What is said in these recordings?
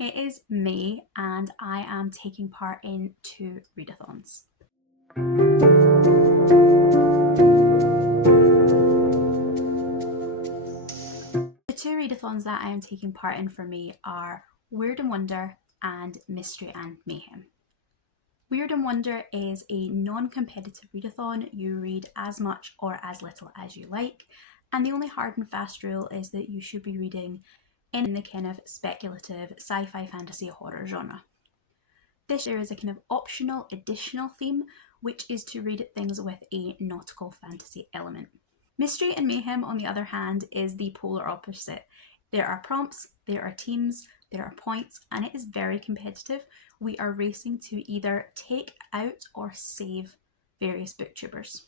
It is May and I am taking part in 2 readathons. The 2 readathons that I am taking part in for May are Wyrd Wonder and Mystery Mayhem. Wyrd Wonder is a non-competitive readathon. You read as much or as little as you like, and the only hard and fast rule is that you should be reading in the kind of speculative sci-fi fantasy horror genre. This year is a kind of optional additional theme, which is to read things with a nautical fantasy element. Mystery Mayhem, on the other hand, is the polar opposite. There are prompts, there are teams, there are points, and it is very competitive. We are racing to either take out or save various booktubers.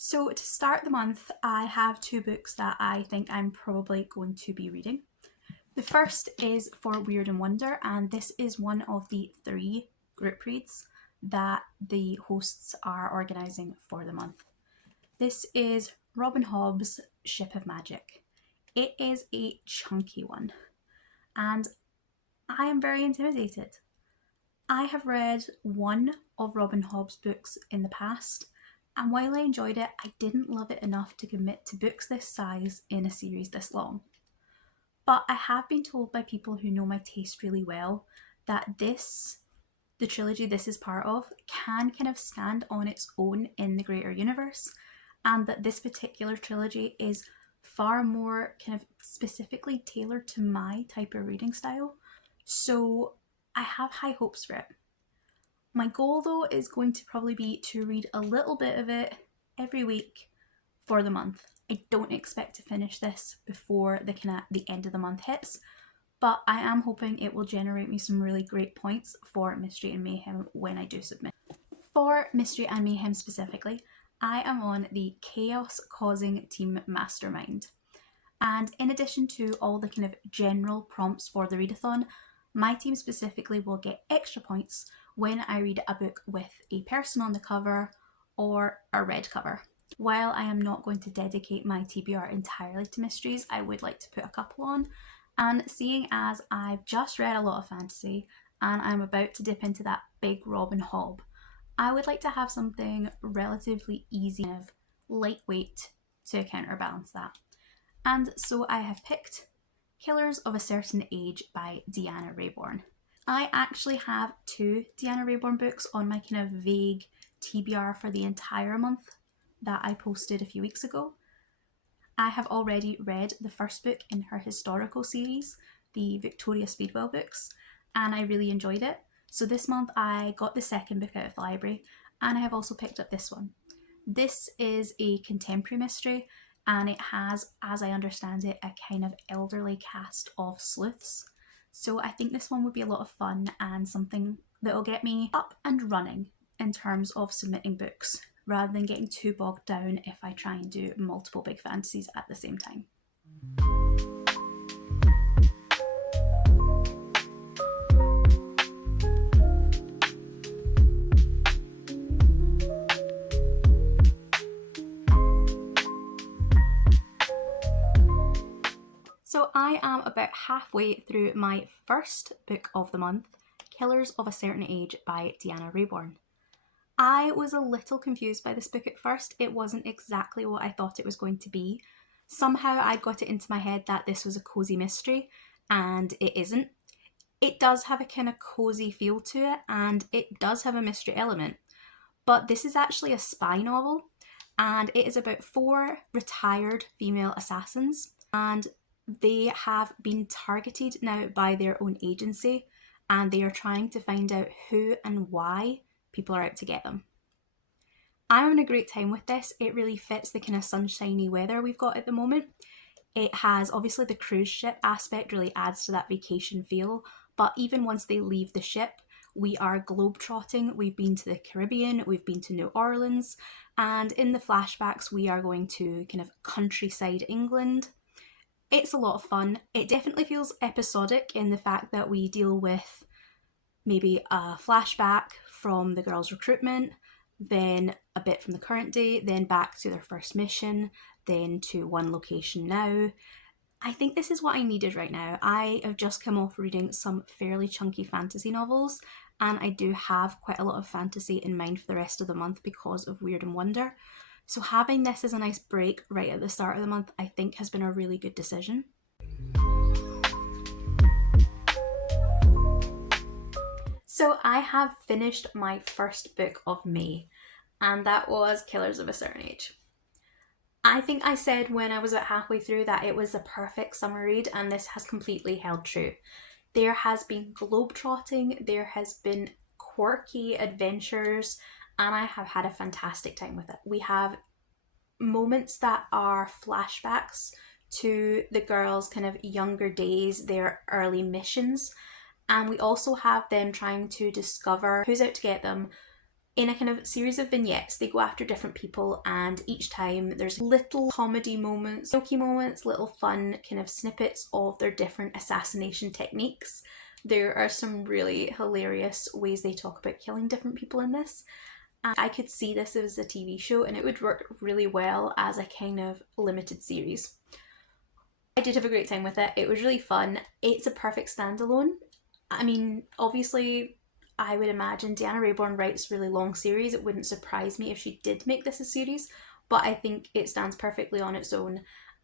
So to start the month, I have 2 books that I think I'm probably going to be reading. The first is for Wyrd Wonder, and this is one of the 3 group reads that the hosts are organising for the month. This is Robin Hobb's Ship of Magic. It is a chunky one, and I am very intimidated. I have read one of Robin Hobb's books in the past, and while I enjoyed it, I didn't love it enough to commit to books this size in a series this long. But I have been told by people who know my taste really well that the trilogy this is part of, can kind of stand on its own in the greater universe, and that this particular trilogy is far more kind of specifically tailored to my type of reading style. So I have high hopes for it. My goal though is going to probably be to read a little bit of it every week for the month. I don't expect to finish this before the end of the month hits, but I am hoping it will generate me some really great points for Mystery Mayhem when I do submit. For Mystery Mayhem specifically, I am on the chaos causing team Mastermind. And in addition to all the kind of general prompts for the readathon, my team specifically will get extra points when I read a book with a person on the cover or a red cover. While I am not going to dedicate my TBR entirely to mysteries, I would like to put a couple on. And seeing as I've just read a lot of fantasy and I'm about to dip into that big Robin Hobb, I would like to have something relatively easy and lightweight to counterbalance that. And so I have picked Killers of a Certain Age by Deanna Raybourn. I actually have 2 Deanna Raybourn books on my kind of vague TBR for the entire month that I posted a few weeks ago. I have already read the first book in her historical series, the Victoria Speedwell books, and I really enjoyed it. So this month I got the second book out of the library, and I have also picked up this one. This is a contemporary mystery, and it has, as I understand it, a kind of elderly cast of sleuths. So I think this one would be a lot of fun and something that will get me up and running in terms of submitting books, rather than getting too bogged down if I try and do multiple big fantasies at the same time. So I am about halfway through my first book of the month, Killers of a Certain Age by Deanna Raybourn. I was a little confused by this book at first. It wasn't exactly what I thought it was going to be. Somehow I got it into my head that this was a cozy mystery, and it isn't. It does have a kind of cozy feel to it, and it does have a mystery element. But this is actually a spy novel, and it is about 4 retired female assassins, and they have been targeted now by their own agency, and they are trying to find out who and why people are out to get them. I'm having a great time with this. It really fits the kind of sunshiny weather we've got at the moment. It has, obviously, the cruise ship aspect really adds to that vacation feel, but even once they leave the ship, we are globetrotting. We've been to the Caribbean, we've been to New Orleans, and in the flashbacks we are going to kind of countryside England. It's a lot of fun. It definitely feels episodic in the fact that we deal with maybe a flashback from the girls' recruitment, then a bit from the current day, then back to their first mission, then to one location now. I think this is what I needed right now. I have just come off reading some fairly chunky fantasy novels, and I do have quite a lot of fantasy in mind for the rest of the month because of Wyrd Wonder. So having this as a nice break right at the start of the month, I think has been a really good decision. So I have finished my first book of May, and that was Killers of a Certain Age. I think I said when I was about halfway through that it was a perfect summer read, and this has completely held true. There has been globetrotting, there has been quirky adventures, and I have had a fantastic time with it. We have moments that are flashbacks to the girls' kind of younger days, their early missions, and we also have them trying to discover who's out to get them. In a kind of series of vignettes, they go after different people, and each time there's little comedy moments, jokey moments, little fun kind of snippets of their different assassination techniques. There are some really hilarious ways they talk about killing different people in this. And I could see this as a TV show, and it would work really well as a kind of limited series. I did have a great time with it. It was really fun. It's a perfect standalone. I mean, obviously, I would imagine Deanna Raybourn writes really long series. It wouldn't surprise me if she did make this a series, but I think it stands perfectly on its own,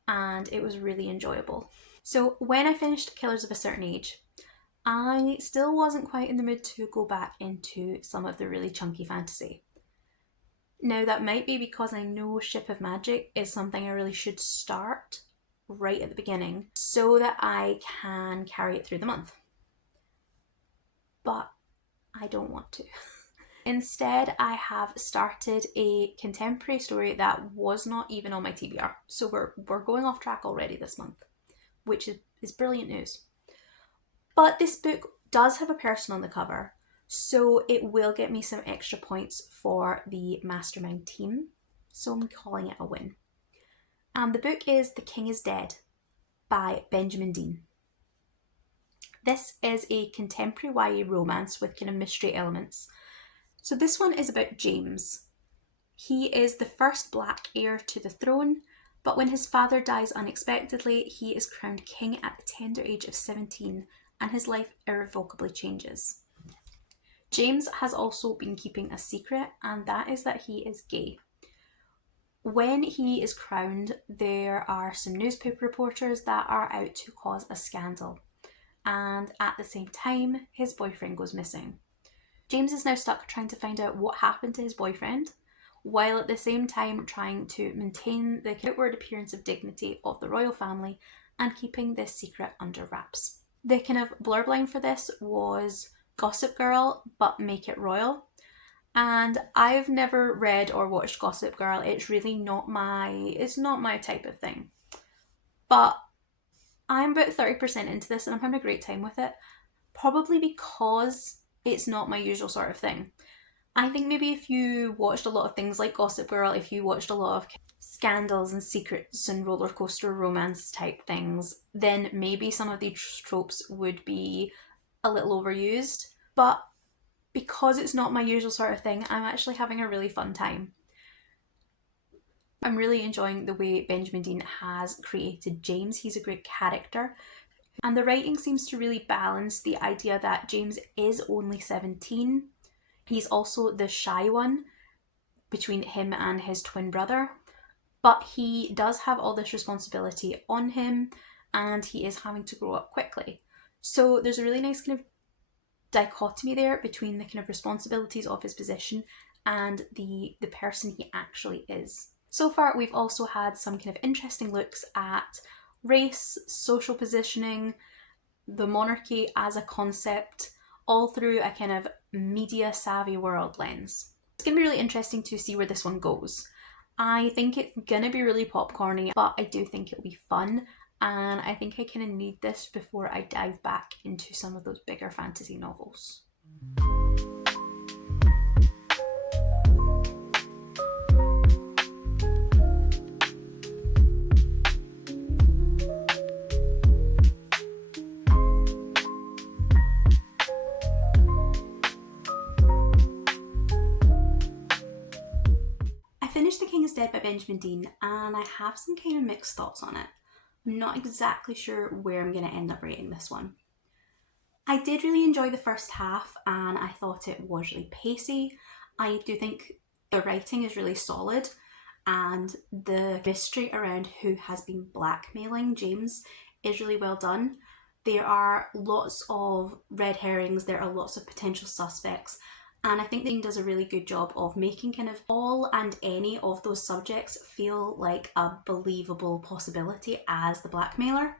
and it was really enjoyable. So when I finished Killers of a Certain Age, I still wasn't quite in the mood to go back into some of the really chunky fantasy. Now that might be because I know Ship of Magic is something I really should start right at the beginning so that I can carry it through the month. But I don't want to. Instead, I have started a contemporary story that was not even on my TBR. So we're going off track already this month, which is brilliant news. But this book does have a person on the cover, so it will get me some extra points for the Mastermind team. So I'm calling it a win. And the book is The King is Dead by Benjamin Dean. This is a contemporary YA romance with kind of mystery elements. So this one is about James. He is the first black heir to the throne, but when his father dies unexpectedly, he is crowned king at the tender age of 17, and his life irrevocably changes. James has also been keeping a secret, and that is that he is gay. When he is crowned, there are some newspaper reporters that are out to cause a scandal. And at the same time, his boyfriend goes missing. James is now stuck trying to find out what happened to his boyfriend, while at the same time trying to maintain the outward appearance of dignity of the royal family and keeping this secret under wraps. The kind of blurb line for this was Gossip Girl, but make it royal. And I've never read or watched Gossip Girl. It's really not my type of thing. But I'm about 30% into this and I'm having a great time with it. Probably because it's not my usual sort of thing. I think maybe if you watched a lot of things like Gossip Girl, if you watched a lot of scandals and secrets and roller coaster romance type things, then maybe some of these tropes would be a little overused. But because it's not my usual sort of thing, I'm actually having a really fun time. I'm really enjoying the way Benjamin Dean has created James. He's a great character. And the writing seems to really balance the idea that James is only 17. He's also the shy one between him and his twin brother. But he does have all this responsibility on him and he is having to grow up quickly. So there's a really nice kind of dichotomy there between the kind of responsibilities of his position and the person he actually is. So far, we've also had some kind of interesting looks at race, social positioning, the monarchy as a concept, all through a kind of media savvy world lens. It's going to be really interesting to see where this one goes. I think it's going to be really popcorny, but I do think it'll be fun. And I think I kind of need this before I dive back into some of those bigger fantasy novels. I finished The King is Dead by Benjamin Dean and I have some kind of mixed thoughts on it. I'm not exactly sure where I'm going to end up rating this one. I did really enjoy the first half and I thought it was really pacey. I do think the writing is really solid and the mystery around who has been blackmailing James is really well done. There are lots of red herrings, there are lots of potential suspects, and I think the game does a really good job of making kind of all and any of those subjects feel like a believable possibility as the blackmailer.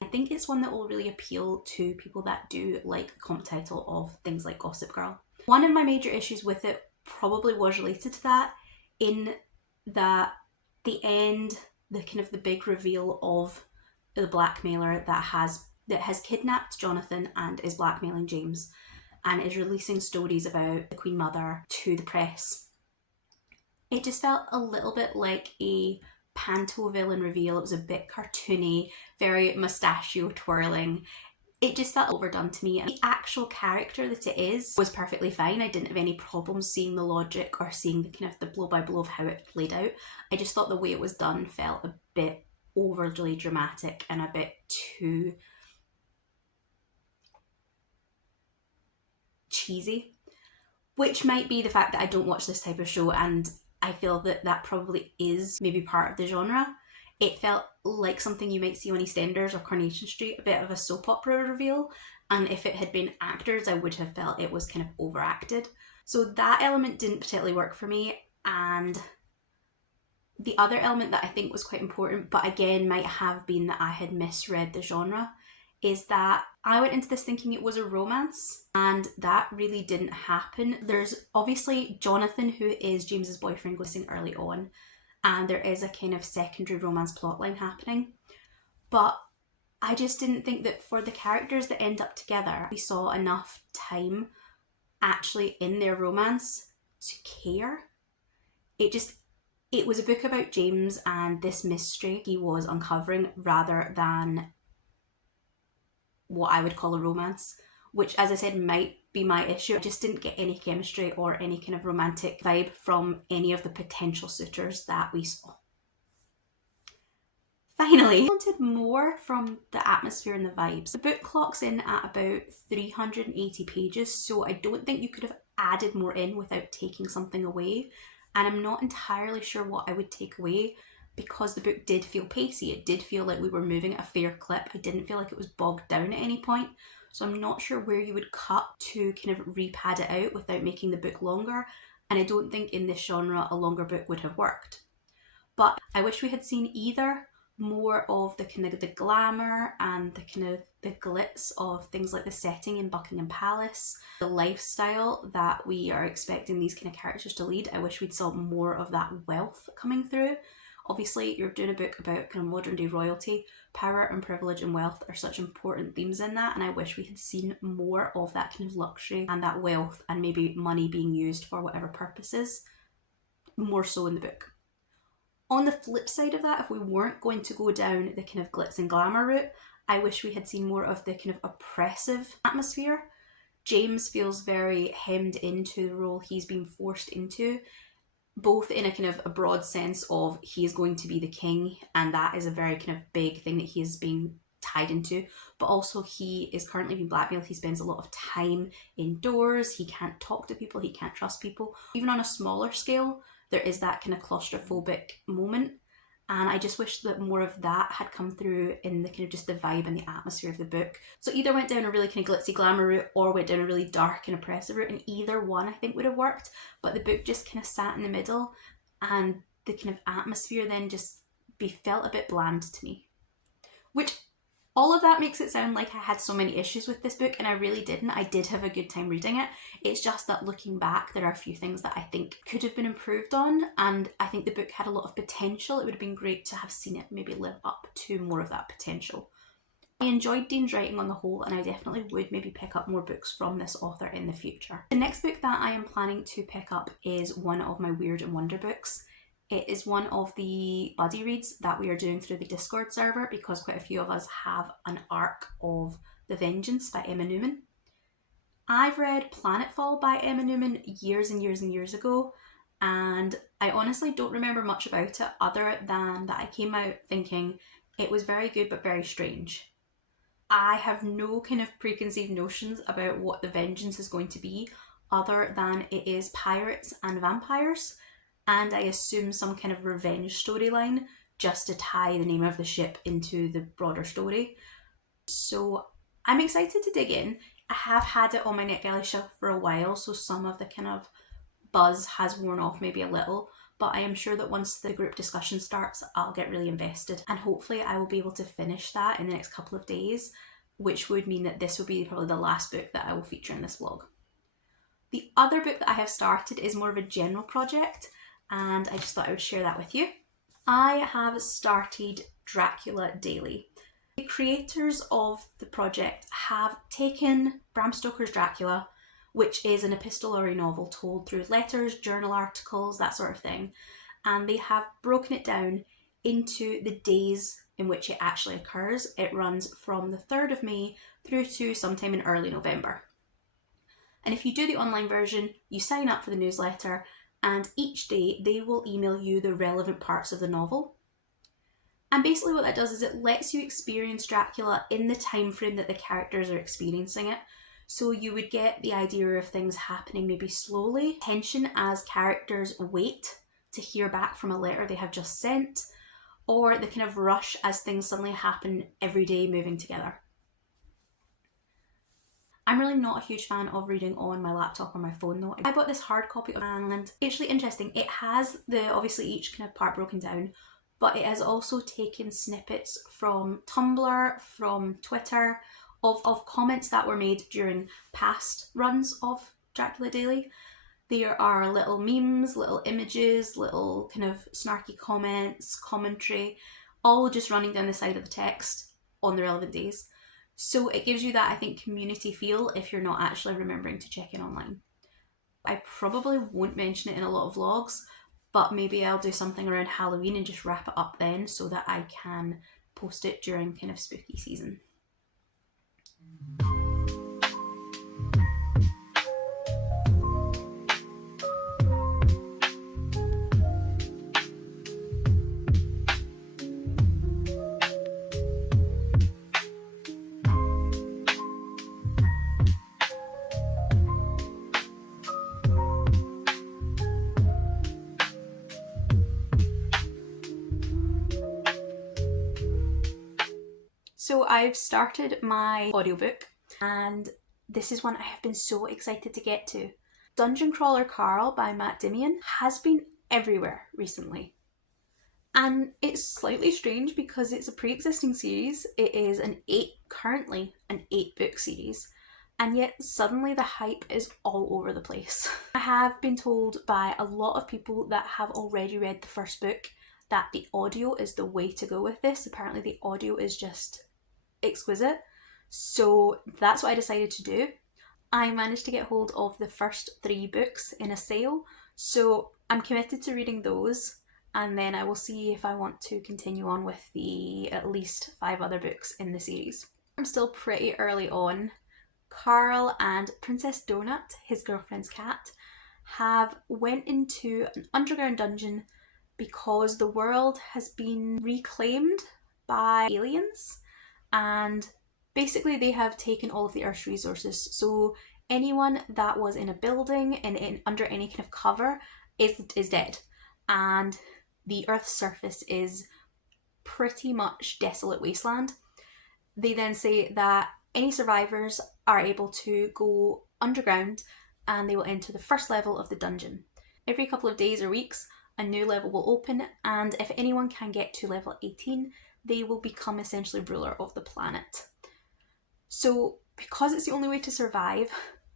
I think it's one that will really appeal to people that do like the comp title of things like Gossip Girl. One of my major issues with it probably was related to that, in that the end, the kind of the big reveal of the blackmailer that has kidnapped Jonathan and is blackmailing James and is releasing stories about the Queen Mother to the press. It just felt a little bit like a panto villain reveal. It was a bit cartoony, very mustachio twirling. It just felt overdone to me. The actual character that it is was perfectly fine. I didn't have any problems seeing the logic or seeing the kind of the blow by blow of how it played out. I just thought the way it was done felt a bit overly dramatic and a bit too cheesy, which might be the fact that I don't watch this type of show, and I feel that that probably is maybe part of the genre. It felt like something you might see on EastEnders or Coronation Street, a bit of a soap opera reveal, and if it had been actors I would have felt it was kind of overacted. So that element didn't particularly work for me, and the other element that I think was quite important, but again might have been that I had misread the genre, is that I went into this thinking it was a romance, and that really didn't happen. There's obviously Jonathan, who is James's boyfriend, goes missing early on, and there is a kind of secondary romance plotline happening. But I just didn't think that for the characters that end up together, we saw enough time actually in their romance to care. It was a book about James and this mystery he was uncovering rather than what I would call a romance, which, as I said, might be my issue. I just didn't get any chemistry or any kind of romantic vibe from any of the potential suitors that we saw. Finally, I wanted more from the atmosphere and the vibes. The book clocks in at about 380 pages, so I don't think you could have added more in without taking something away. And I'm not entirely sure what I would take away, because the book did feel pacey. It did feel like we were moving at a fair clip. I didn't feel like it was bogged down at any point. So I'm not sure where you would cut to kind of re-pad it out without making the book longer. And I don't think in this genre a longer book would have worked. But I wish we had seen either more of the kind of the glamour and the kind of the glitz of things like the setting in Buckingham Palace, the lifestyle that we are expecting these kind of characters to lead. I wish we'd saw more of that wealth coming through. Obviously, you're doing a book about kind of modern day royalty. Power and privilege and wealth are such important themes in that, and I wish we had seen more of that kind of luxury and that wealth and maybe money being used for whatever purposes, more so in the book. On the flip side of that, if we weren't going to go down the kind of glitz and glamour route, I wish we had seen more of the kind of oppressive atmosphere. James feels very hemmed into the role he's been forced into, both in a kind of a broad sense of he is going to be the king, and that is a very kind of big thing that he is being tied into, but also he is currently being blackmailed. He spends a lot of time indoors, he can't talk to people, he can't trust people. Even on a smaller scale, there is that kind of claustrophobic moment, and I just wish that more of that had come through in the kind of just the vibe and the atmosphere of the book. So either went down a really kind of glitzy glamour route or went down a really dark and oppressive route, and either one I think would have worked, but the book just kind of sat in the middle, and the kind of atmosphere then just felt a bit bland to me. Which, all of that makes it sound like I had so many issues with this book, and I really didn't. I did have a good time reading it. It's just that looking back, there are a few things that I think could have been improved on, and I think the book had a lot of potential. It would have been great to have seen it maybe live up to more of that potential. I enjoyed Dean's writing on the whole, and I definitely would maybe pick up more books from this author in the future. The next book that I am planning to pick up is one of my Wyrd Wonder books. It is one of the buddy reads that we are doing through the Discord server, because quite a few of us have an arc of The Vengeance by Emma Newman. I've read Planetfall by Emma Newman years and years and years ago, and I honestly don't remember much about it other than that I came out thinking It was very good but very strange. I have no kind of preconceived notions about what the vengeance is going to be, other than it is pirates and vampires, and I assume some kind of revenge storyline just to tie the name of the ship into the broader story. So I'm excited to dig in. I have had it on my NetGalley shelf for a while, so some of the kind of buzz has worn off maybe a little, but I am sure that once the group discussion starts, I'll get really invested, and hopefully I will be able to finish that in the next couple of days, which would mean that this will be probably the last book that I will feature in this vlog. The other book that I have started is more of a general project, and I just thought I would share that with you. I have started Dracula Daily. The creators of the project have taken Bram Stoker's Dracula, which is an epistolary novel told through letters, journal articles, that sort of thing, and they have broken it down into the days in which it actually occurs. It runs from the 3rd of May through to sometime in early November. And if you do the online version, you sign up for the newsletter, and each day they will email you the relevant parts of the novel. And basically what that does is it lets you experience Dracula in the time frame that the characters are experiencing it. So you would get the idea of things happening maybe slowly, tension as characters wait to hear back from a letter they have just sent, or the kind of rush as things suddenly happen every day moving together. I'm really not a huge fan of reading on my laptop or my phone though. I bought this hard copy and it's really interesting. It has obviously each kind of part broken down, but it has also taken snippets from Tumblr, from Twitter, of comments that were made during past runs of Dracula Daily. There are little memes, little images, little kind of snarky comments, commentary, all just running down the side of the text on the relevant days. So it gives you that, I think, community feel if you're not actually remembering to check in online. I probably won't mention it in a lot of vlogs, but maybe I'll do something around Halloween and just wrap it up then so that I can post it during kind of spooky season. So I've started my audiobook, and this is one I have been so excited to get to. Dungeon Crawler Carl by Matt Diniman has been everywhere recently. And it's slightly strange because it's a pre-existing series. It is currently an 8-book series, and yet suddenly the hype is all over the place. I have been told by a lot of people that have already read the first book that the audio is the way to go with this. Apparently the audio is just exquisite. So that's what I decided to do. I managed to get hold of the first 3 books in a sale, so I'm committed to reading those, and then I will see if I want to continue on with the at least 5 other books in the series. I'm still pretty early on. Carl and Princess Donut, his girlfriend's cat, have went into an underground dungeon because the world has been reclaimed by aliens, and basically they have taken all of the Earth's resources. So anyone that was in a building and under any kind of cover is dead, and the Earth's surface is pretty much desolate wasteland. They then say that any survivors are able to go underground and they will enter the first level of the dungeon. Every couple of days or weeks, a new level will open, and if anyone can get to level 18, they will become essentially ruler of the planet. So because it's the only way to survive,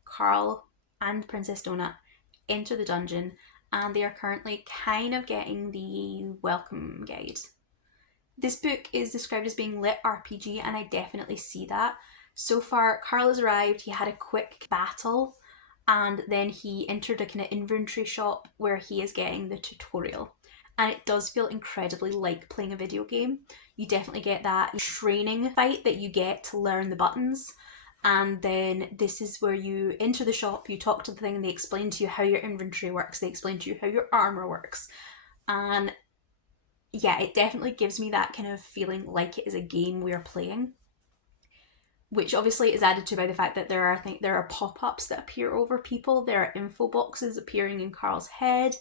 Carl and Princess Donut enter the dungeon, and they are currently kind of getting the welcome guide. This book is described as being lit RPG, and I definitely see that. So far, Carl has arrived, he had a quick battle, and then he entered a kind of inventory shop where he is getting the tutorial. And it does feel incredibly like playing a video game. You definitely get that training fight that you get to learn the buttons. And then this is where you enter the shop, you talk to the thing, and they explain to you how your inventory works, they explain to you how your armor works. And yeah, it definitely gives me that kind of feeling like it is a game we're playing, which obviously is added to by the fact that there are, I think there are pop-ups that appear over people, there are info boxes appearing in Carl's head.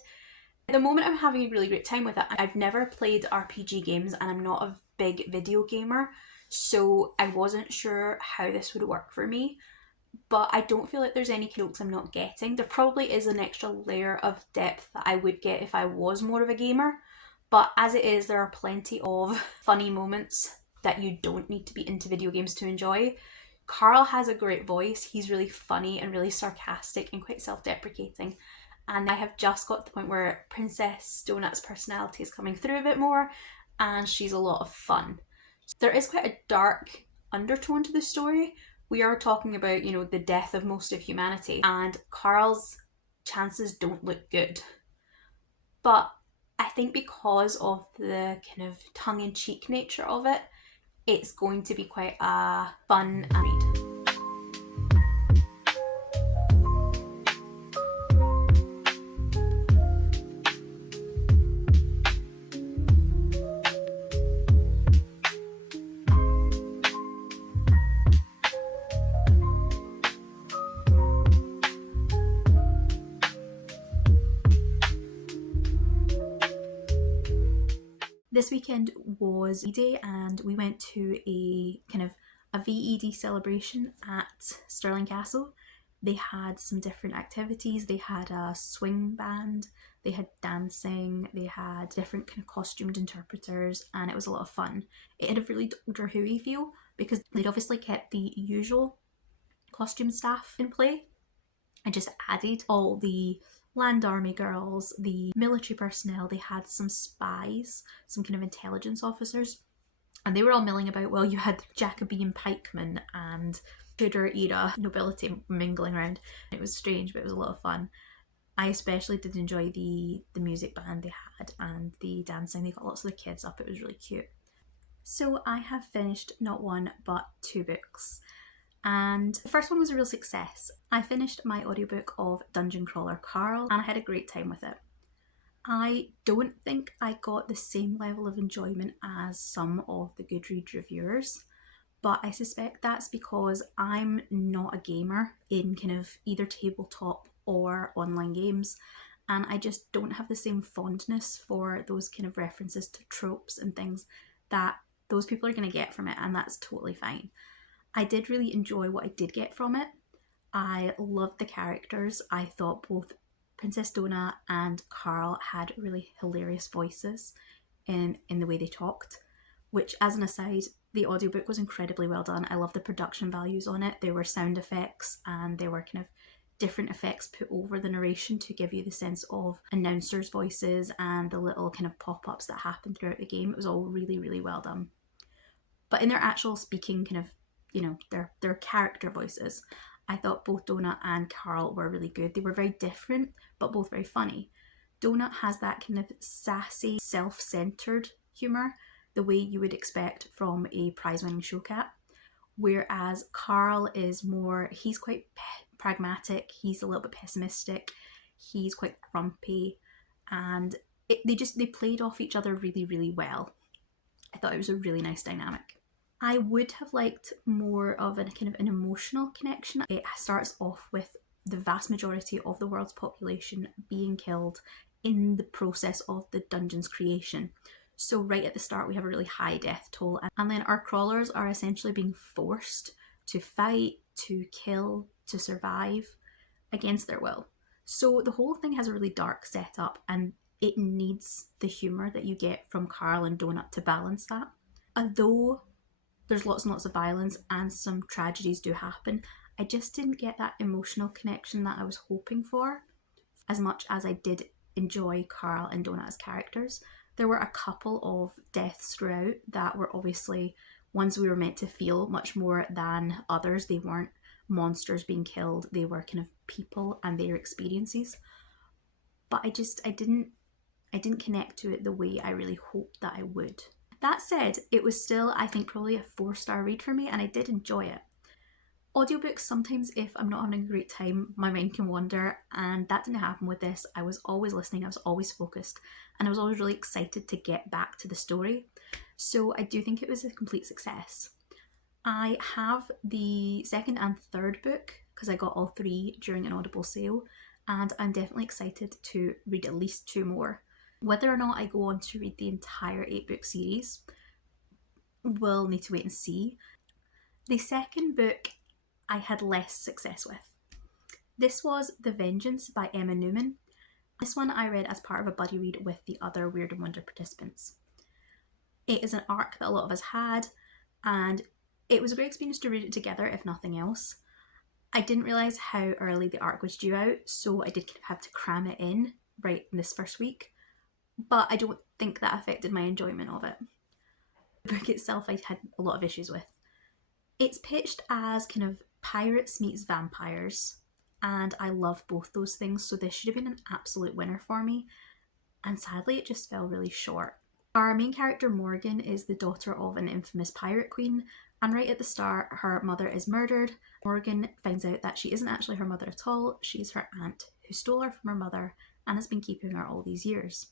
At the moment I'm having a really great time with it. I've never played RPG games and I'm not a big video gamer, so I wasn't sure how this would work for me, but I don't feel like there's any jokes I'm not getting. There probably is an extra layer of depth that I would get if I was more of a gamer, but as it is, there are plenty of funny moments that you don't need to be into video games to enjoy. Carl has a great voice. He's really funny and really sarcastic and quite self-deprecating. And I have just got to the point where Princess Donut's personality is coming through a bit more, and she's a lot of fun. So there is quite a dark undertone to the story. We are talking about, you know, the death of most of humanity, and Carl's chances don't look good. But I think because of the kind of tongue-in-cheek nature of it, it's going to be quite a fun read. This weekend was E-Day and we went to a kind of a VED celebration at Stirling Castle. They had some different activities. They had a swing band, they had dancing, they had different kind of costumed interpreters, and it was a lot of fun. It had a really Doctor Who-y feel because they'd obviously kept the usual costume staff in play and just added all the land army girls, the military personnel. They had some spies, some kind of intelligence officers, and they were all milling about. Well, you had Jacobean pikemen and Tudor era nobility mingling around. It was strange, but it was a lot of fun. I especially did enjoy the music band they had and the dancing. They got lots of the kids up. It was really cute. So I have finished not one but two books. And the first one was a real success. I finished my audiobook of Dungeon Crawler Carl and I had a great time with it. I don't think I got the same level of enjoyment as some of the Goodreads reviewers, but I suspect that's because I'm not a gamer in kind of either tabletop or online games, and I just don't have the same fondness for those kind of references to tropes and things that those people are going to get from it, and that's totally fine. I did really enjoy what I did get from it. I loved the characters. I thought both Princess Donna and Carl had really hilarious voices in the way they talked, which, as an aside, the audiobook was incredibly well done. I love the production values on it. There were sound effects and there were kind of different effects put over the narration to give you the sense of announcers' voices and the little kind of pop-ups that happen throughout the game. It was all really, really well done. But in their actual speaking kind of, you know, their character voices, I thought both Donut and Carl were really good. They were very different, but both very funny. Donut has that kind of sassy, self-centered humour, the way you would expect from a prize-winning show cat. Whereas Carl is more, he's quite pragmatic, he's a little bit pessimistic, he's quite grumpy, and they played off each other really, really well. I thought it was a really nice dynamic. I would have liked more of a kind of an emotional connection. It starts off with the vast majority of the world's population being killed in the process of the dungeon's creation. So right at the start we have a really high death toll, and then our crawlers are essentially being forced to fight, to kill, to survive against their will. So the whole thing has a really dark setup, and it needs the humour that you get from Carl and Donut to balance that. Although there's lots and lots of violence and some tragedies do happen, I just didn't get that emotional connection that I was hoping for as much as I did enjoy Carl and Donut as characters. There were a couple of deaths throughout that were obviously ones we were meant to feel much more than others. They weren't monsters being killed, they were kind of people and their experiences. But I didn't connect to it the way I really hoped that I would. That said, it was still, I think, probably a 4-star read for me, and I did enjoy it. Audiobooks, sometimes if I'm not having a great time, my mind can wander, and that didn't happen with this. I was always listening, I was always focused, and I was always really excited to get back to the story. So I do think it was a complete success. I have the second and third book because I got all three during an Audible sale, and I'm definitely excited to read at least two more. Whether or not I go on to read the entire 8-book series, we'll need to wait and see. The second book I had less success with. This was The Vengeance by Emma Newman. This one I read as part of a buddy read with the other Wyrd Wonder participants. It is an arc that a lot of us had, and it was a great experience to read it together, if nothing else. I didn't realise how early the arc was due out, so I did kind of have to cram it in right in this first week, but I don't think that affected my enjoyment of it. The book itself I had a lot of issues with. It's pitched as kind of pirates meets vampires, and I love both those things, so this should have been an absolute winner for me, and sadly it just fell really short. Our main character Morgan is the daughter of an infamous pirate queen, and right at the start her mother is murdered. Morgan finds out that she isn't actually her mother at all, she's her aunt who stole her from her mother and has been keeping her all these years.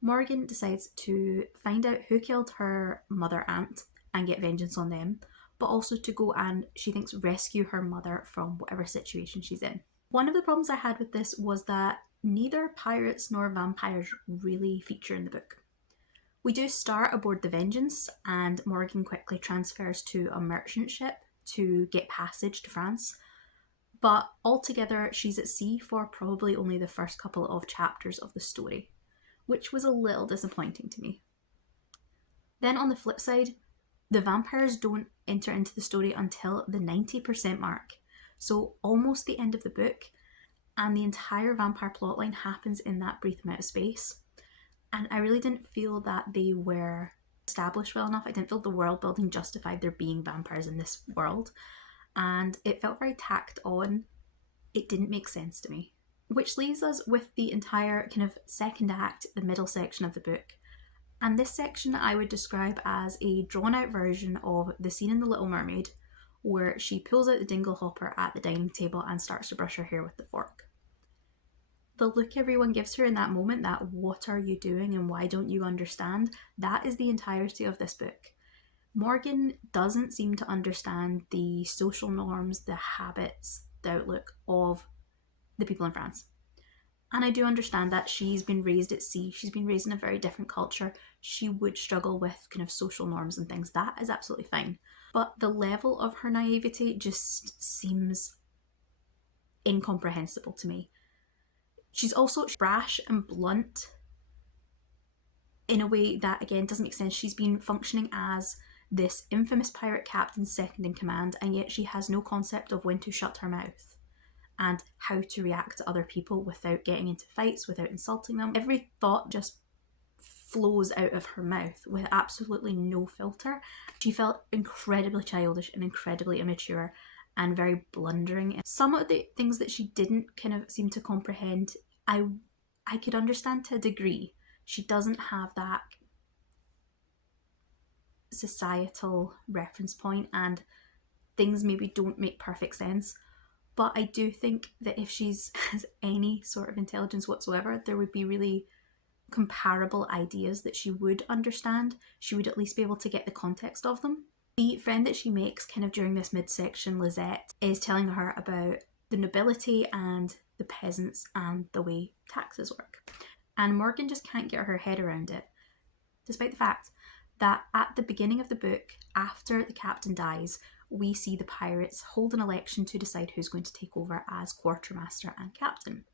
Morgan decides to find out who killed her mother aunt and get vengeance on them, but also to go and, she thinks, rescue her mother from whatever situation she's in. One of the problems I had with this was that neither pirates nor vampires really feature in the book. We do start aboard the Vengeance, and Morgan quickly transfers to a merchant ship to get passage to France, but altogether she's at sea for probably only the first couple of chapters of the story, which was a little disappointing to me. Then on the flip side, the vampires don't enter into the story until the 90% mark, so almost the end of the book, and the entire vampire plotline happens in that brief amount of space. And I really didn't feel that they were established well enough. I didn't feel the world building justified there being vampires in this world, and it felt very tacked on. It didn't make sense to me. Which leaves us with the entire kind of second act, the middle section of the book. And this section I would describe as a drawn out version of the scene in The Little Mermaid where she pulls out the dingle hopper at the dining table and starts to brush her hair with the fork. The look everyone gives her in that moment, that "what are you doing and why don't you understand," that is the entirety of this book. Morgan doesn't seem to understand the social norms, the habits, the outlook of the people in France. And I do understand that she's been raised at sea, she's been raised in a very different culture, she would struggle with kind of social norms and things, that is absolutely fine. But the level of her naivety just seems incomprehensible to me. She's also brash and blunt in a way that, again, doesn't make sense. She's been functioning as this infamous pirate captain's second in command, and yet she has no concept of when to shut her mouth and how to react to other people without getting into fights, without insulting them. Every thought just flows out of her mouth with absolutely no filter. She felt incredibly childish and incredibly immature and very blundering. Some of the things that she didn't kind of seem to comprehend, I could understand to a degree. She doesn't have that societal reference point, and things maybe don't make perfect sense. But I do think that if she's has any sort of intelligence whatsoever, there would be really comparable ideas that she would understand. She would at least be able to get the context of them. The friend that she makes kind of during this midsection, Lisette, is telling her about the nobility and the peasants and the way taxes work. And Morgan just can't get her head around it, despite the fact that at the beginning of the book, after the captain dies, we see the pirates hold an election to decide who's going to take over as quartermaster and captain.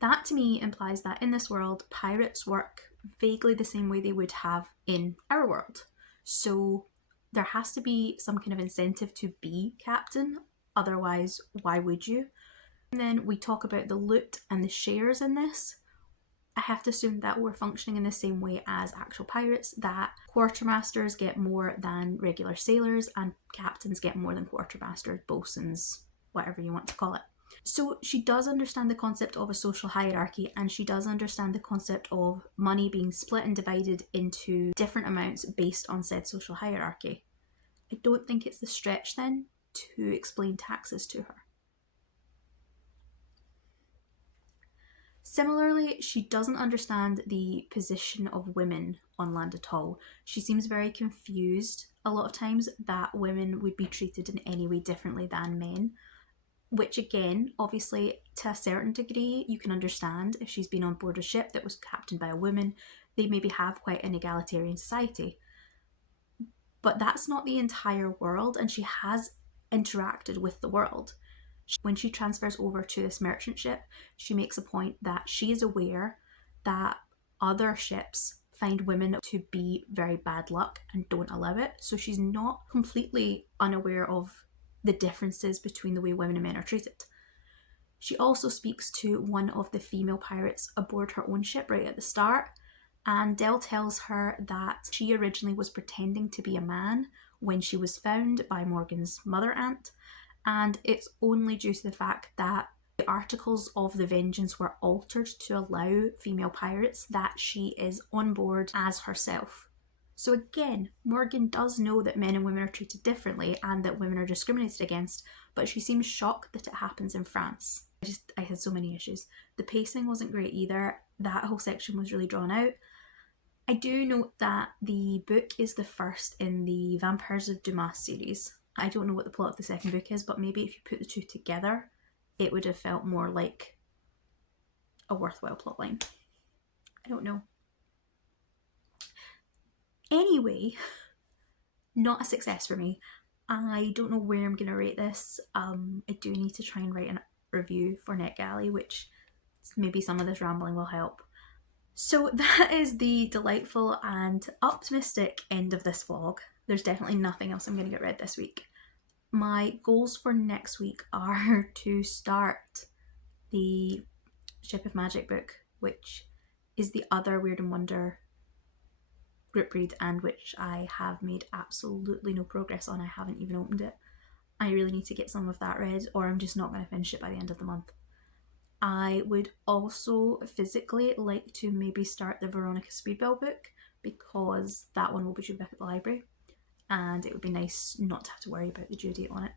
That to me implies that in this world, pirates work vaguely the same way they would have in our world. So there has to be some kind of incentive to be captain, otherwise why would you? And then we talk about the loot and the shares in this. I have to assume that we're functioning in the same way as actual pirates, that quartermasters get more than regular sailors and captains get more than quartermasters, bosuns, whatever you want to call it. So she does understand the concept of a social hierarchy, and she does understand the concept of money being split and divided into different amounts based on said social hierarchy. I don't think it's the stretch then to explain taxes to her. Similarly, she doesn't understand the position of women on land at all. She seems very confused a lot of times that women would be treated in any way differently than men, which again, obviously to a certain degree, you can understand. If she's been on board a ship that was captained by a woman, they maybe have quite an egalitarian society. But that's not the entire world, and she has interacted with the world. When she transfers over to this merchant ship, she makes a point that she is aware that other ships find women to be very bad luck and don't allow it. So she's not completely unaware of the differences between the way women and men are treated. She also speaks to one of the female pirates aboard her own ship right at the start, and Dell tells her that she originally was pretending to be a man when she was found by Morgan's mother aunt, and it's only due to the fact that the articles of the Vengeance were altered to allow female pirates that she is on board as herself. So again, Morgan does know that men and women are treated differently and that women are discriminated against, but she seems shocked that it happens in France. I had so many issues. The pacing wasn't great either. That whole section was really drawn out. I do note that the book is the first in the Vampires of Dumas series. I don't know what the plot of the second book is, but maybe if you put the two together, it would have felt more like a worthwhile plotline. I don't know. Anyway, not a success for me. I don't know where I'm going to rate this. I do need to try and write a review for NetGalley, which maybe some of this rambling will help. So that is the delightful and optimistic end of this vlog. There's definitely nothing else I'm going to get read this week. My goals for next week are to start the Ship of Magic book, which is the other Wyrd Wonder group read and which I have made absolutely no progress on. I haven't even opened it. I really need to get some of that read, or I'm just not going to finish it by the end of the month. I would also physically like to maybe start the Veronica Speedbell book, because that one will be due back at the library and it would be nice not to have to worry about the due date on it.